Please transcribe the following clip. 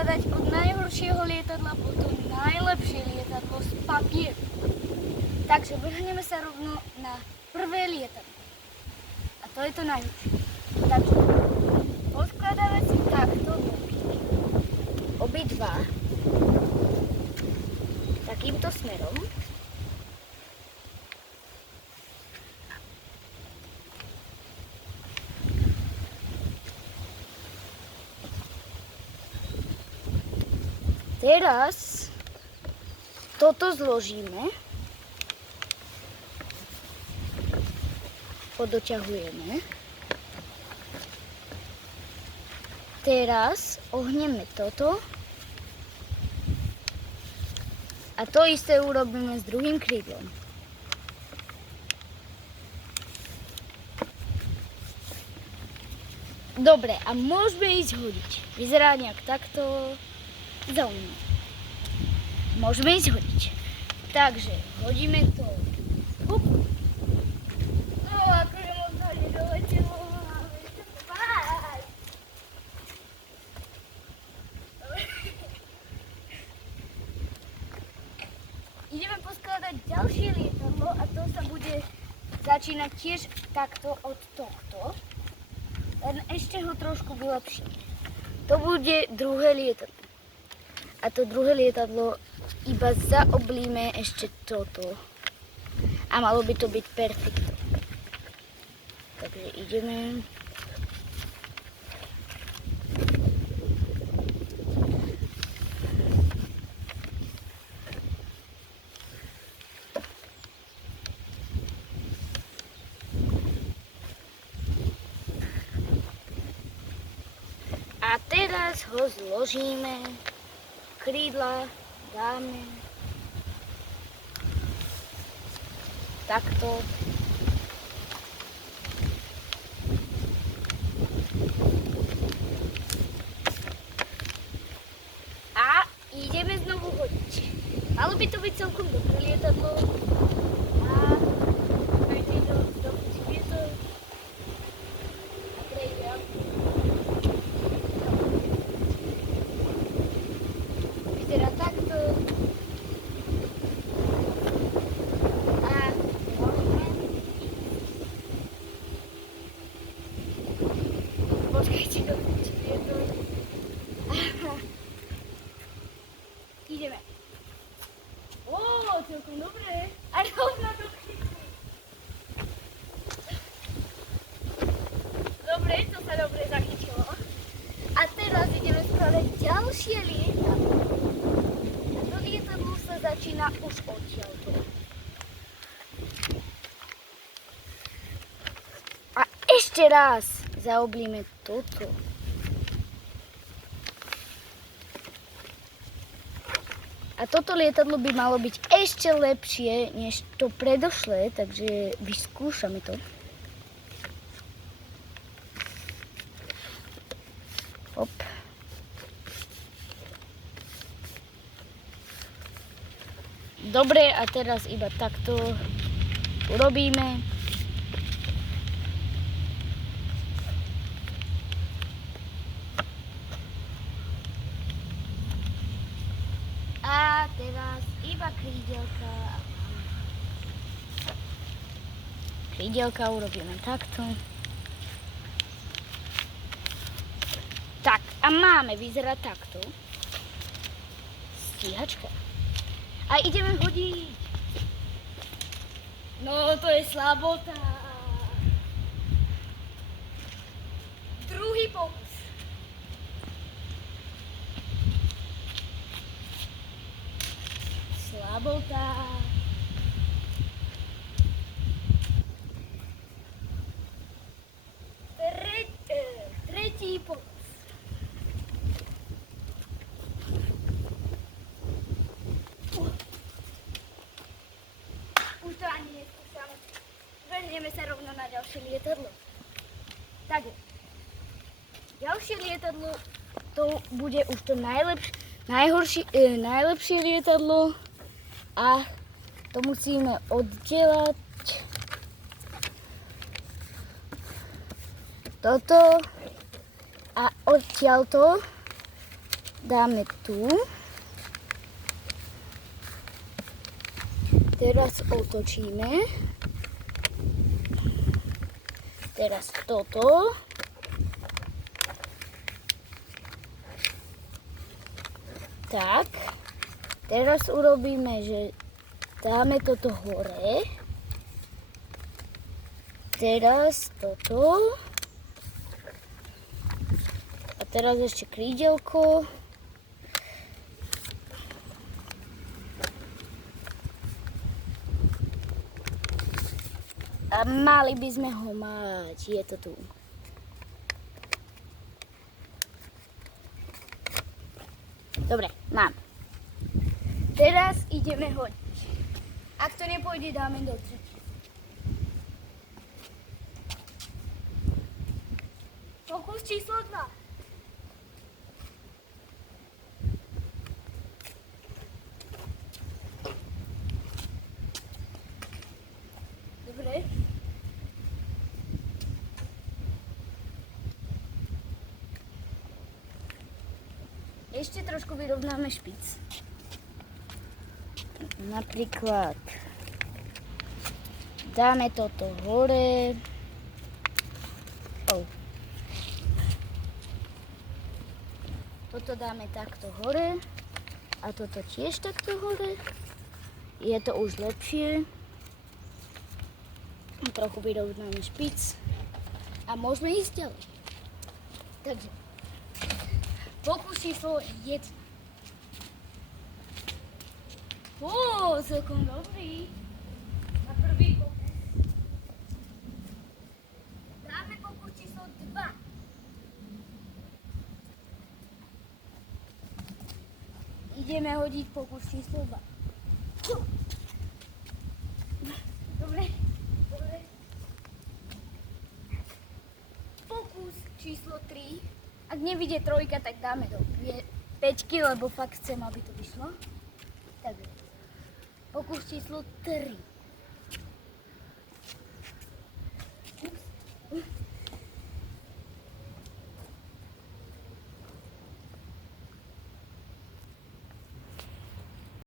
poskladať od najhoršieho lietadla po to najlepšie lietadlo z papieru. Takže vrhneme sa rovno na prvé lietadlo. A to je to najhoršie. Takže poskladáme si takto obidva takýmto smerom. Teraz toto zložíme, podoťahujeme. Teraz ohneme toto a to isté urobíme s druhým krídlom. Dobre, a môžeme ísť hodiť. Vyzerá nejak takto. Zaujímavé. Môžeme ísť hodiť. Takže hodíme to. Hup. No, akože moc hodne doletelo. Ideme poskladať ďalšie lietadlo a to sa bude začínať tiež takto od tohto. Len ešte ho trošku vylepšíme. To bude druhé lietadlo. A to druhé lietadlo iba zaoblíme ešte toto. A malo by to byť perfektné. Takže ideme. A teraz ho zložíme. Krídla dáme takto. A ideme znovu hodiť. Malo by to byť celkom dobré lietadlo. A dajte do vietor. A prejde. Vyzerá takto. A počkajte, je to. Ideme. Ó, celkom dobré. A rovno do chytky. Dobre, to sa dobre zachytilo. A teraz ideme skladať ďalšie lietadlo. A to lietadlo sa začína už odtiaľto. A ešte raz zaoblíme toto. A toto lietadlo by malo byť ešte lepšie než to predošlé, takže vyskúšame to. Hop. Dobre, a teraz iba takto urobíme. A teraz iba krídelka. Krídelka urobíme takto. Tak, a máme, vyzerá takto. Stíhačka. A ideme hodiť. No, to je slabota. Druhý pokus. Slabota. Tretí pokus. Už to ani neskúšame. Vrhneme sa rovno na ďalšie lietadlo. Takže, ďalšie lietadlo, to bude už to najlepšie lietadlo a to musíme oddelať toto a odtiaľto dáme tu. Teraz otočíme. Teraz toto. Tak. Teraz urobíme, že dáme toto hore. Teraz toto. A teraz ešte krídelko. A mali by sme ho mať. Je to tu. Dobre, mám. Teraz ideme hodiť. Ak to nepôjde, dáme do 3. Pokus číslo 2. Dobre. Ešte trošku vyrovnáme špic. Napríklad dáme toto hore. Toto dáme takto hore a toto tiež takto hore. Je to už lepšie. Trochu vyrovnáme špic a môžeme ísť ďalej. Takže pokus číslo 1. Celkom dobrý. Na prvý pokus. Dáme pokus číslo 2. Ideme hodiť pokus číslo 2. Dobre. Pokus číslo 3. Ak nevidie 3, tak dáme do 5, lebo fakt chcem, aby to vyšlo. Takže pokus číslo 3.